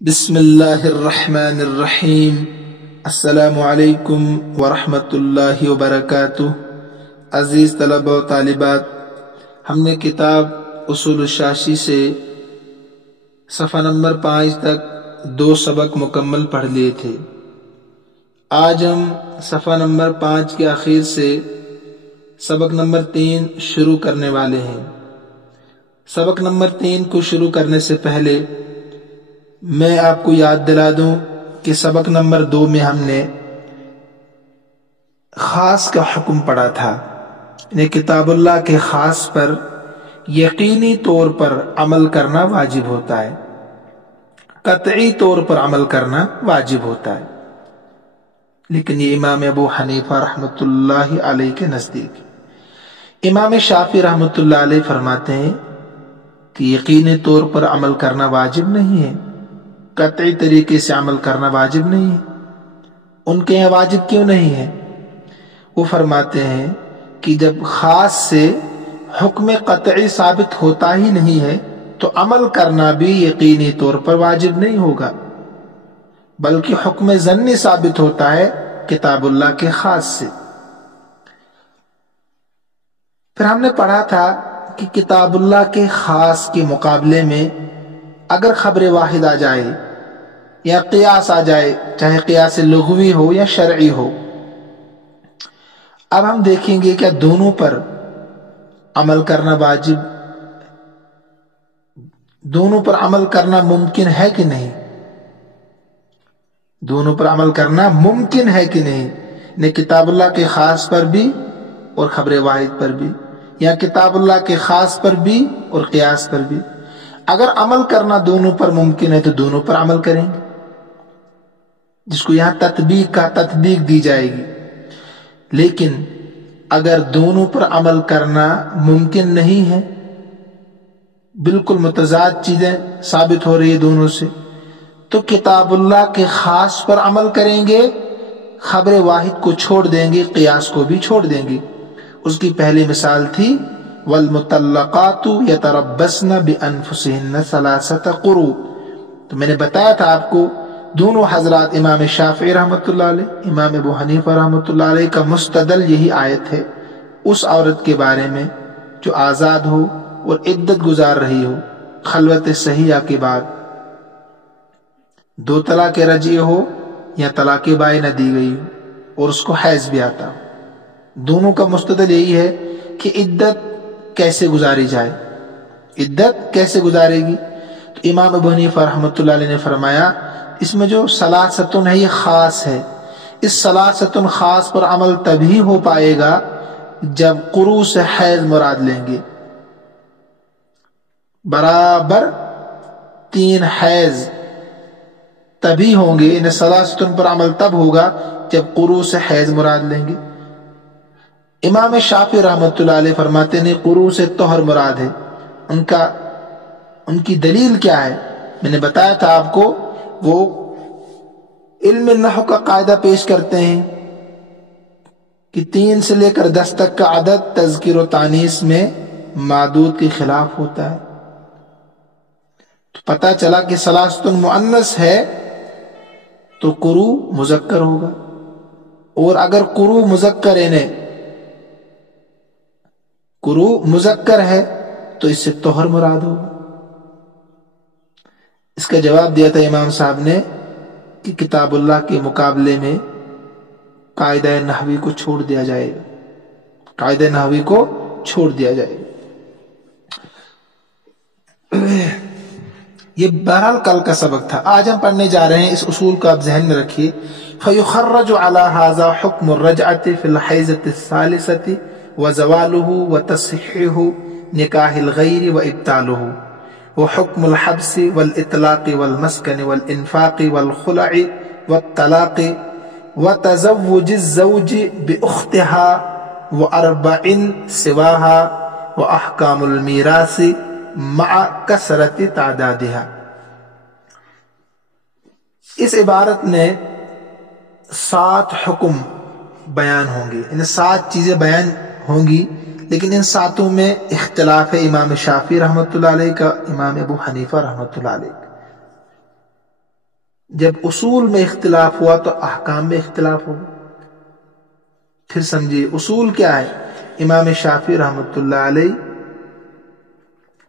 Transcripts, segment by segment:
بسم اللہ الرحمن الرحیم۔ السلام علیکم ورحمۃ اللہ وبرکاتہ۔ عزیز طلبہ و طالبات، ہم نے کتاب اصول الشاشی سے صفحہ نمبر 5 تک 2 سبق مکمل پڑھ لیے تھے۔ آج ہم صفحہ نمبر 5 کے آخر سے سبق نمبر 3 شروع کرنے والے ہیں۔ سبق نمبر 3 کو شروع کرنے سے پہلے میں آپ کو یاد دلا دوں کہ سبق نمبر 2 میں ہم نے خاص کا حکم پڑھا تھا، یعنی کتاب اللہ کے خاص پر یقینی طور پر عمل کرنا واجب ہوتا ہے، قطعی طور پر عمل کرنا واجب ہوتا ہے، لیکن یہ امام ابو حنیفہ رحمۃ اللہ علیہ کے نزدیک۔ امام شافعی رحمۃ اللہ علیہ فرماتے ہیں کہ یقینی طور پر عمل کرنا واجب نہیں ہے، قطعی طریقے سے عمل کرنا واجب نہیں ہے۔ ان کے یہاں واجب کیوں نہیں ہے؟ وہ فرماتے ہیں کہ جب خاص سے حکم قطعی ثابت ہوتا ہی نہیں ہے تو عمل کرنا بھی یقینی طور پر واجب نہیں ہوگا، بلکہ حکم ظنی ثابت ہوتا ہے کتاب اللہ کے خاص سے۔ پھر ہم نے پڑھا تھا کہ کتاب اللہ کے خاص کے مقابلے میں اگر خبر واحد آ جائے یا قیاس آ جائے، چاہے قیاس لغوی ہو یا شرعی ہو، اب ہم دیکھیں گے کہ دونوں پر عمل کرنا واجب، دونوں پر عمل کرنا ممکن ہے کہ نہیں، دونوں پر عمل کرنا ممکن ہے کہ نہیں، نہ کتاب اللہ کے خاص پر بھی اور خبر واحد پر بھی، یا کتاب اللہ کے خاص پر بھی اور قیاس پر بھی۔ اگر عمل کرنا دونوں پر ممکن ہے تو دونوں پر عمل کریں گے، جس کو یہاں تطبیق دی جائے گی۔ لیکن اگر دونوں پر عمل کرنا ممکن نہیں ہے، بالکل متضاد چیزیں ثابت ہو رہی ہے دونوں سے، تو کتاب اللہ کے خاص پر عمل کریں گے، خبر واحد کو چھوڑ دیں گے، قیاس کو بھی چھوڑ دیں گے۔ اس کی پہلی مثال تھی والمطلقات یتربصن بانفسهن 3 قروء۔ تو میں نے بتایا تھا آپ کو دونوں حضرات، امام شافعی رحمۃ اللہ علیہ، امام ابو حنیفہ رحمۃ اللہ علیہ کا مستدل یہی آیت ہے اس عورت کے بارے میں جو آزاد ہو اور عدت گزار رہی ہو، خلوت صحیحہ کے بعد 2 طلاق رجعی ہو یا طلاق بائنہ دی گئی ہو اور اس کو حیض بھی آتا ہو۔ دونوں کا مستدل یہی ہے کہ عدت کیسے گزاری جائے، عدت کیسے گزارے گی۔ تو امام ابو حنیفہ رحمۃ اللہ علیہ نے فرمایا اس میں جو ثلاثتن ہے یہ خاص ہے، اس ثلاثتن خاص پر عمل تبھی ہو پائے گا جب قروء سے حیض مراد لیں گے، برابر 3 حیض تبھی ہوں گے، ان ثلاثتن پر عمل تب ہوگا جب قروء سے حیض مراد لیں گے۔ امام شافعی رحمۃ اللہ علیہ فرماتے ہیں قروء سے طہر مراد ہے۔ ان کی دلیل کیا ہے؟ میں نے بتایا تھا آپ کو، وہ علم نحو کا قاعدہ پیش کرتے ہیں کہ 3 سے لے کر 10 تک کا عدد تذکیر و تانیث میں معدود کے خلاف ہوتا ہے۔ تو پتہ چلا کہ ثلاثتن مؤنث ہے تو قروء مذکر ہوگا، اور اگر قروء مذکر ہے تو اس سے طہر مراد ہوگا۔ اس کا جواب دیا تھا امام صاحب نے کہ کتاب اللہ کے مقابلے میں قاعدہ نحوی کو چھوڑ دیا جائے گا، قاعدہ نحوی کو چھوڑ دیا جائے گا۔ یہ بہرحال کل کا سبق تھا، آج ہم پڑھنے جا رہے ہیں، اس اصول کو آپ ذہن میں رکھیے۔ فَيُخَرَّجُ عَلَى هَذَا حُكْمُ الرَّجْعَةِ فِي الْحَيْضَةِ الثَّالِثَةِ وَزَوَالُهُ وَتَصْحِيحُ نِكَاحِ الْغَيْرِ وَإِبْطَالُهُ وحكم الحبس والإطلاق والمسكن والإنفاق والخلع والطلاق وتزوج الزوج بأختها و4 سواها وأحكام الميراث مع كثرة تعدادها۔ اس عبارت میں 7 حکم بیان ہوں گے، ان 7 چیزیں بیان ہوں گی، لیکن ان 7 میں اختلاف ہے امام شافعی رحمۃ اللہ علیہ کا، امام ابو حنیفہ رحمۃ اللہ علیہ کا۔ جب اصول میں اختلاف ہوا تو احکام میں اختلاف ہوگا. پھر سمجھیے اصول کیا ہے. امام شافعی رحمۃ اللہ علیہ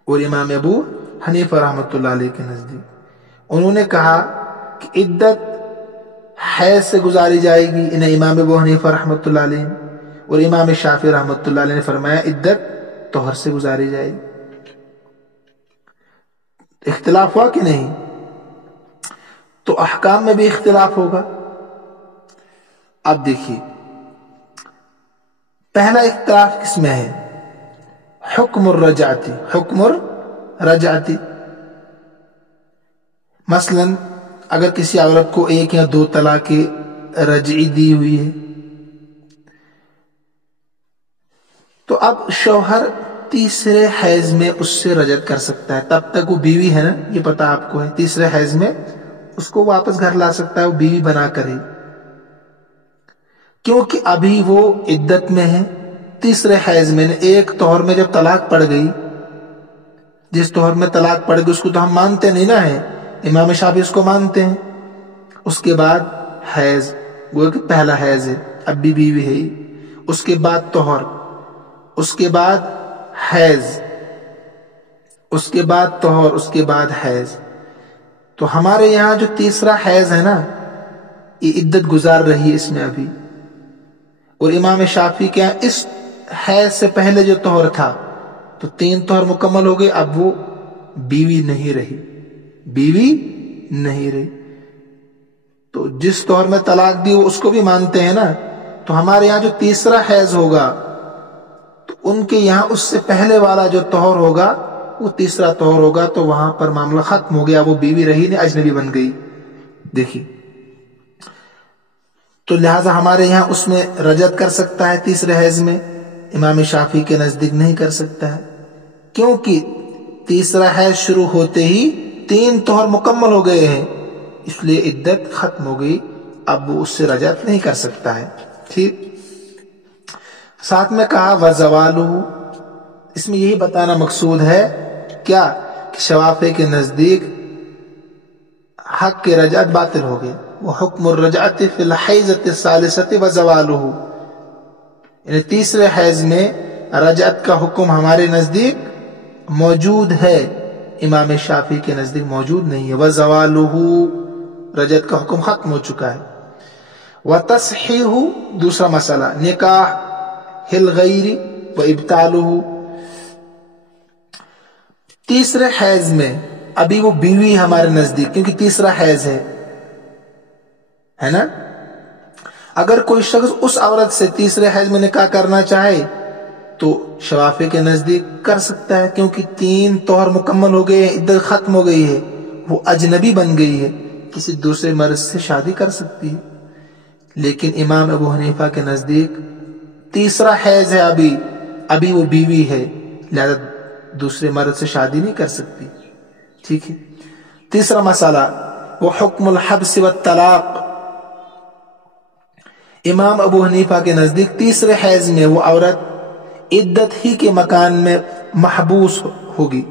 اور امام ابو حنیفہ رحمۃ اللہ علیہ کے نزدیک انہوں نے کہا کہ عدت حیض سے گزاری جائے گی. انہیں امام ابو حنیفہ رحمۃ اللہ علیہ اور امام شافعی رحمۃ اللہ علیہ نے فرمایا عدت طہر سے گزاری جائے گی. اختلاف ہوا کہ نہیں؟ تو احکام میں بھی اختلاف ہوگا. اب دیکھیے پہلا اختلاف کس میں ہے؟ حکم الرجعتی. حکم الرجعتی مثلا اگر کسی عورت کو 1 یا 2 طلاق رجعی دی ہوئی ہے تو اب شوہر تیسرے حیض میں اس سے رجعت کر سکتا ہے. تب تک وہ بیوی ہے نا، یہ پتہ آپ کو ہے. تیسرے حیض میں اس کو واپس گھر لا سکتا ہے وہ بیوی بنا کر ہی، کیونکہ ابھی وہ عدت میں ہے. تیسرے حیض میں ایک طہر میں جب طلاق پڑ گئی، جس طہر میں طلاق پڑ گئی اس کو تو ہم مانتے نہیں نا ہے. امام شافعی اس کو مانتے ہیں. اس کے بعد حیض، وہ کہ پہلا حیض ہے، اب بھی بیوی ہے. اس کے بعد طہر، اس کے بعد حیض، اس کے بعد طہر، اس کے بعد حیض. تو ہمارے یہاں جو تیسرا حیض ہے نا یہ عدت گزار رہی ہے اس میں ابھی. اور امام شافعی کے یہاں اس حیض سے پہلے جو طہر تھا تو 3 طہر مکمل ہو گئے، اب وہ بیوی نہیں رہی. بیوی نہیں رہی تو جس طہر میں طلاق دی وہ اس کو بھی مانتے ہیں نا. تو ہمارے یہاں جو تیسرا حیض ہوگا تو ان کے یہاں اس سے پہلے والا جو طہر ہوگا وہ تیسرا طہر ہوگا. تو وہاں پر معاملہ ختم ہو گیا، وہ بیوی رہی نہیں، اجنبی بن گئی. دیکھیے تو لہٰذا ہمارے یہاں اس میں رجعت کر سکتا ہے تیسرے حیض میں، امام شافعی کے نزدیک نہیں کر سکتا ہے، کیونکہ تیسرا حیض شروع ہوتے ہی 3 طہر مکمل ہو گئے ہیں، اس لیے عدت ختم ہو گئی. اب وہ اس سے رجعت نہیں کر سکتا ہے. ٹھیک. ساتھ میں کہا وَزَوَالُهُ، اس میں یہی بتانا مقصود ہے کیا کہ شوافع کے نزدیک حق کے رجعت باطل ہو گئے. وحکم الرجعت فی الحیضۃ الثالثۃ وزوالہ، یعنی تیسرے حیض میں رجعت کا حکم ہمارے نزدیک موجود ہے، امام شافعی کے نزدیک موجود نہیں ہے. وزوالہ، رجعت کا حکم ختم ہو چکا ہے. وتصحیح، دوسرا مسئلہ نکاح الغیر وابطالہ. تیسرے حیض میں ابھی وہ بیوی ہمارے نزدیک، کیونکہ تیسرا حیض ہے نا. اگر کوئی شخص اس عورت سے تیسرے حیض میں نکاح کرنا چاہے تو شوافع کے نزدیک کر سکتا ہے، کیونکہ 3 طہر مکمل ہو گئے ہیں، عدت ختم ہو گئی ہے، وہ اجنبی بن گئی ہے، کسی دوسرے مرد سے شادی کر سکتی ہے. لیکن امام ابو حنیفہ کے نزدیک تیسرا حیض ہے، ابھی وہ بیوی ہے، لہذا دوسرے مرد سے شادی نہیں کر سکتی. ٹھیک ہے. تیسرا مسئلہ وہ حکم الحبس والطلاق. امام ابو حنیفہ کے نزدیک تیسرے حیض میں وہ عورت عدت ہی کے مکان میں محبوس ہوگی،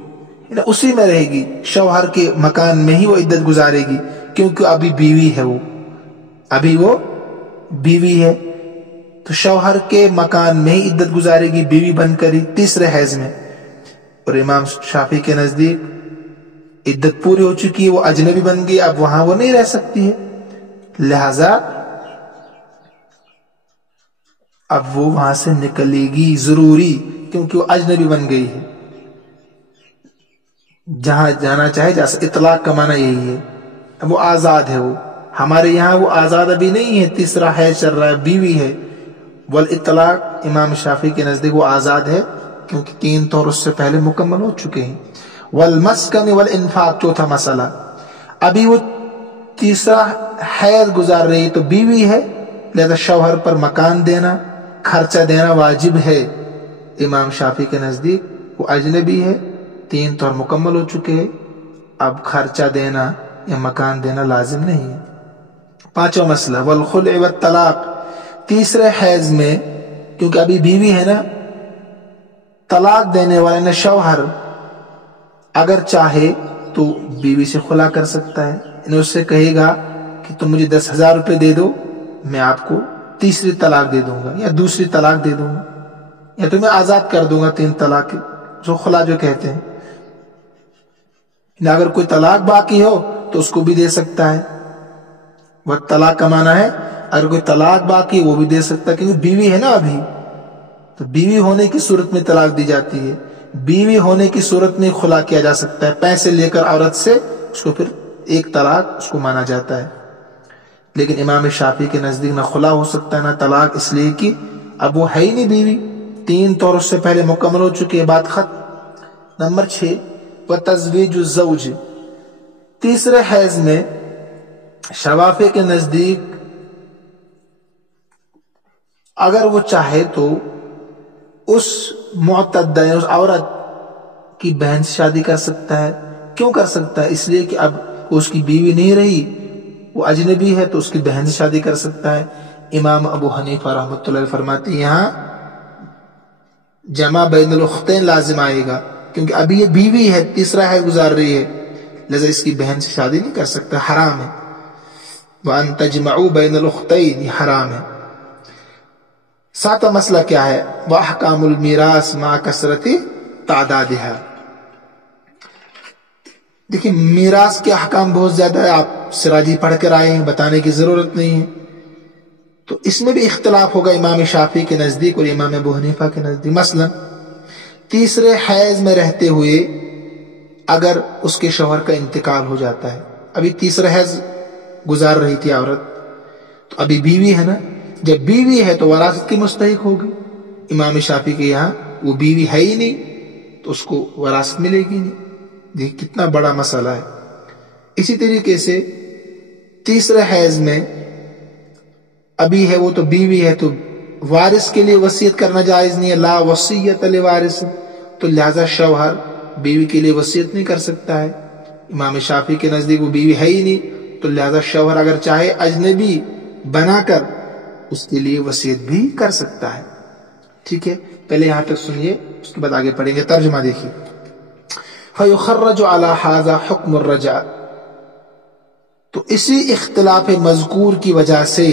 یعنی اسی میں رہے گی، شوہر کے مکان میں ہی وہ عدت گزارے گی، کیونکہ ابھی بیوی ہے، ابھی وہ بیوی ہے تو شوہر کے مکان میں ہی عدت گزارے گی بیوی بن کر ہی تیسرے حیض میں. اور امام شافعی کے نزدیک عدت پوری ہو چکی ہے، وہ اجنبی بن گئی، اب وہاں وہ نہیں رہ سکتی ہے، لہذا اب وہ وہاں سے نکلے گی ضروری، کیونکہ وہ اجنبی بن گئی ہے، جہاں جانا چاہے جا سکے. اطلاق کا معنی یہی ہے، اب وہ آزاد ہے. وہ ہمارے یہاں وہ آزاد ابھی نہیں ہے، تیسرا حیض چل رہا ہے، بیوی ہے. والاطلاق امام شافعی کے نزدیک وہ آزاد ہے، کیونکہ 3 طور اس سے پہلے مکمل ہو چکے ہیں. والمسکن والانفاق، چوتھا مسئلہ، ابھی وہ تیسرا حیض گزار رہی تو بیوی ہے، لہذا شوہر پر مکان دینا، خرچہ دینا واجب ہے. امام شافعی کے نزدیک وہ اجنبی ہے، 3 طور مکمل ہو چکے ہیں، اب خرچہ دینا یا مکان دینا لازم نہیں ہے. پانچواں مسئلہ والخلع والطلاق. تیسرے حیض میں کیونکہ ابھی بیوی ہے نا، طلاق دینے والے نے شوہر اگر چاہے تو بیوی سے خلا کر سکتا ہے، یعنی اس سے کہے گا کہ تم مجھے 10,000 روپے دے دو، میں آپ کو تیسری طلاق دے دوں گا یا دوسری طلاق دے دوں گا، یا تمہیں آزاد کر دوں گا 3 طلاق جو خلا جو کہتے ہیں. اگر کوئی طلاق باقی ہو تو اس کو بھی دے سکتا ہے. وہ طلاق کا معنی ہے اگر کوئی طلاق باقی وہ بھی دے سکتا ہے، کیونکہ بیوی ہے نا ابھی، تو بیوی ہونے کی صورت میں طلاق دی جاتی ہے. بیوی ہونے کی صورت میں خلا کیا جا سکتا ہے، پیسے لے کر عورت سے، اس کو پھر ایک طلاق اس کو مانا جاتا ہے. لیکن امام شافعی کے نزدیک نہ خلا ہو سکتا ہے نہ طلاق، اس لیے کہ اب وہ ہے ہی نہیں بیوی، 3 طور اس سے پہلے مکمل ہو چکی ہے، بات ختم. نمبر 6 وتزویج الزوج. تیسرے حیض میں شوافی کے نزدیک اگر وہ چاہے تو اس معتدہ اس عورت کی بہن سے شادی کر سکتا ہے. کیوں کر سکتا ہے؟ اس لیے کہ اب وہ اس کی بیوی نہیں رہی، وہ اجنبی ہے، تو اس کی بہن سے شادی کر سکتا ہے. امام ابو حنیفہ رحمۃ اللہ علیہ فرماتے ہیں یہاں جمع بین الاختین لازم آئے گا، کیونکہ ابھی یہ بیوی ہے، تیسرا حیض گزار رہی ہے، لہذا اس کی بہن سے شادی نہیں کر سکتا، حرام ہے. وَأَن تَجْمَعُوا بَيْنَ الْأُخْتَيْنِ، یہ حرام ہے. 7واں مسئلہ کیا ہے؟ وَأَحْكَامُ الْمِيرَاثِ مَعَ كَثْرَةِ تَعْدَادِهَا. دیکھیں میراث کے احکام بہت زیادہ ہے، آپ سراجی پڑھ کر آئے ہیں، بتانے کی ضرورت نہیں ہے. تو اس میں بھی اختلاف ہوگا امام شافعی کے نزدیک اور امام ابو حنیفہ کے نزدیک. مثلا تیسرے حیض میں رہتے ہوئے اگر اس کے شوہر کا انتقال ہو جاتا ہے، ابھی تیسرا حیض گزار رہی تھی عورت، تو ابھی بیوی ہے نا، جب بیوی ہے تو وراثت کی مستحق ہوگی. امام شافعی کے یہاں وہ بیوی ہے ہی نہیں تو اس کو وراثت ملے گی نہیں. دیکھ کتنا بڑا مسئلہ ہے. اسی طریقے سے تیسرے حیض میں ابھی ہے وہ تو بیوی ہے، تو وارث کے لیے وصیت کرنا جائز نہیں ہے، لا وصیت لوارث، تو لہذا شوہر بیوی کے لیے وصیت نہیں کر سکتا ہے. امام شافعی کے نزدیک وہ بیوی ہے ہی نہیں، تو لہذا شوہر اگر چاہے اجنبی بنا کر اس کے لیے وصیت بھی کر سکتا ہے. ٹھیک ہے، پہلے یہاں تک سنیے، اس کے بعد آگے پڑھیں گے. ترجمہ دیکھیے. فَيُخَرَّجُ عَلَى هَذَا حُكْمُ الرَّجْعَةِ. تو اسی اختلاف مذکور کی وجہ سے،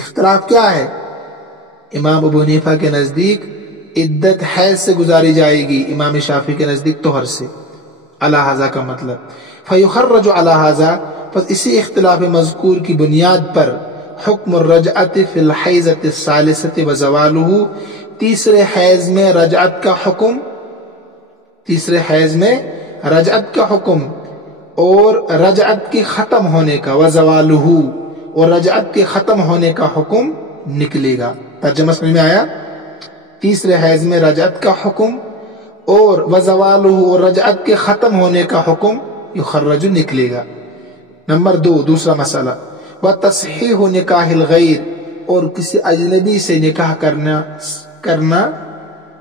اختلاف کیا ہے؟ امام ابو حنیفہ کے نزدیک عدت حیض سے گزاری جائے گی، امام شافعی کے نزدیک طہر سے. علی ھذا کا مطلب فیخرج علی ھذا، پس اسی اختلاف مذکور کی بنیاد پر حکم الرجعۃ فی الحیضۃ الثالثۃ وزوالہ، تیسرے حیض میں رجعت کا حکم، تیسرے حیض میں رجعت کا حکم اور رجعت کے ختم ہونے کا، وزوالہ، اور رجعت کے ختم ہونے کا حکم نکلے گا. ترجمہ سمجھ میں آیا؟ تیسرے حیض میں رجعت کا حکم اور وزوالہ، اور رجعت کے ختم ہونے کا حکم یخرج نکلے گا. نمبر 2 دوسرا مسئلہ، وتصحیح نکاح الغیر، اور کسی اجنبی سے نکاح کرنا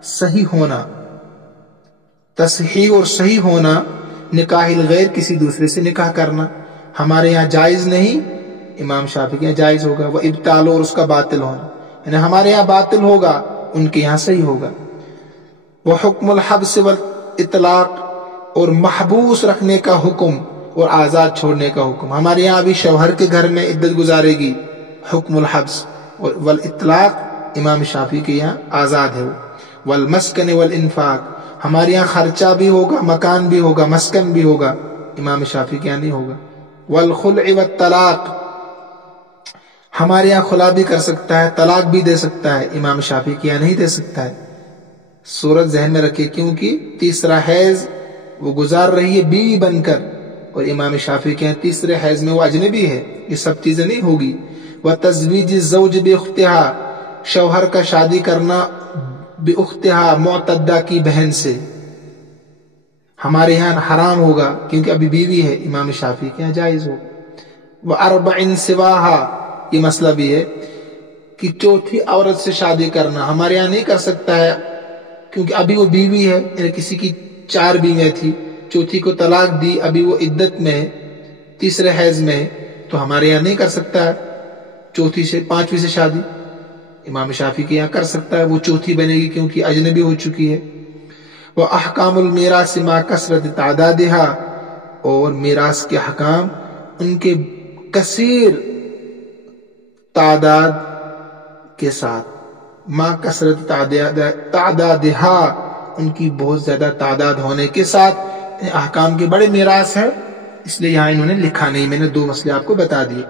صحیح ہونا، تصحیح اور صحیح ہونا، نکاح الغیر کسی دوسرے سے نکاح کرنا ہمارے یہاں جائز نہیں، امام شافعی کے یہاں جائز ہوگا. وہ ابطال، اور اس کا باطل ہونا، یعنی ہمارے یہاں باطل ہوگا، ان کے یہاں صحیح ہوگا. وہ حکم الحبس والاطلاق، اور محبوس رکھنے کا حکم اور آزاد چھوڑنے کا حکم. ہمارے یہاں ابھی شوہر کے گھر میں عدت گزارے گی، حکم الحبس، اور والاطلاق امام شافعی کے یہاں آزاد ہے. والمسکن والانفاق، ہمارے یہاں خرچہ بھی ہوگا، مکان بھی ہوگا، مسکن بھی ہوگا، امام شافعی کے یہاں نہیں ہوگا. والخلع والطلاق، ہمارے یہاں خلا بھی کر سکتا ہے، طلاق بھی دے سکتا ہے، امام شافعی کے یہاں نہیں دے سکتا ہے. صورت ذہن میں رکھے، کیونکہ تیسرا حیض وہ گزار رہی ہے بیوی بن کر، اور امام شافعی کے یہاں تیسرے حیض میں وہ اجنبی ہے، یہ سب چیزیں نہیں ہوگی. وتزویج الزوج باختہا، شوہر کا شادی کرنا باختہا، معتدہ کی بہن سے، ہمارے یہاں حرام ہوگا کیونکہ ابھی بیوی ہے، امام شافعی کے یہاں جائز ہوگا. واربع سواہا، یہ مسئلہ بھی ہے کہ چوتھی عورت سے شادی کرنا ہمارے یہاں نہیں کر سکتا ہے، کیونکہ ابھی وہ بیوی ہے، یعنی کسی کی 4 بیویاں تھی، چوتھی کو طلاق دی، ابھی وہ عدت میں ہے، تیسرے حیض میں ہے، تو ہمارے یہاں نہیں کر سکتا ہے چوتھی سے 5ویں سے شادی. امام شافعی کے یہاں کر سکتا ہے، وہ چوتھی بنے گی کیونکہ اجنبی ہو چکی ہے. وہ احکام المیراث مع کثرت تعدادها، اور میراث کے حکام ان کے کثیر تعداد کے ساتھ، ماں کثرت تعدادہا، ان کی بہت زیادہ تعداد ہونے کے ساتھ، احکام کے بڑے میراث ہے، اس لیے یہاں انہوں نے لکھا نہیں. میں نے 2 مسئلے آپ کو بتا دیے.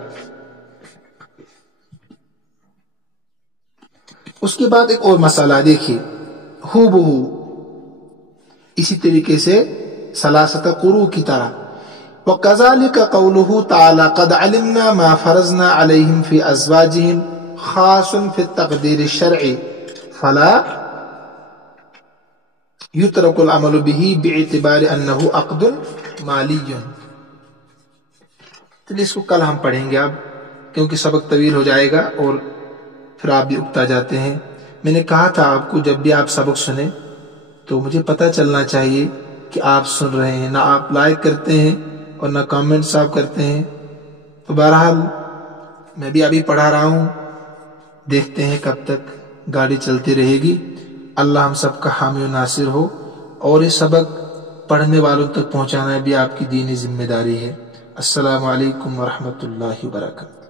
اس کے بعد ایک اور مسئلہ دیکھیے، ہو بہو اسی طریقے سے ثلاثۃ قروء کی طرح. وَكَذَلِكَ قَوْلُهُ تَعَالَى قَدْ عَلِمْنَا مَا فَرَضْنَا عَلَيْهِمْ فِي أَزْوَاجِهِمْ خَاصٌ فِي التَّقْدِيرِ الشَّرْعِي فَلَا يُتْرَكُ الْعَمَلُ بِهِ بِاعْتِبَارِ أَنَّهُ عَقْدٌ مَالِيٌّ. تو اس کو کل ہم پڑھیں گے اب، کیونکہ سبق طویل ہو جائے گا اور پھر آپ بھی اکتا جاتے ہیں. میں نے کہا تھا آپ کو جب بھی آپ سبق سنیں تو مجھے پتہ چلنا چاہیے کہ آپ سن رہے ہیں، نہ آپ لائک کرتے ہیں اور نہ کامنٹس آپ کرتے ہیں. تو بہرحال میں بھی ابھی پڑھا رہا ہوں، دیکھتے ہیں کب تک گاڑی چلتی رہے گی. اللہ ہم سب کا حامی و ناصر ہو، اور یہ سبق پڑھنے والوں تک پہنچانا بھی آپ کی دینی ذمہ داری ہے. السلام علیکم ورحمۃ اللہ وبرکاتہ.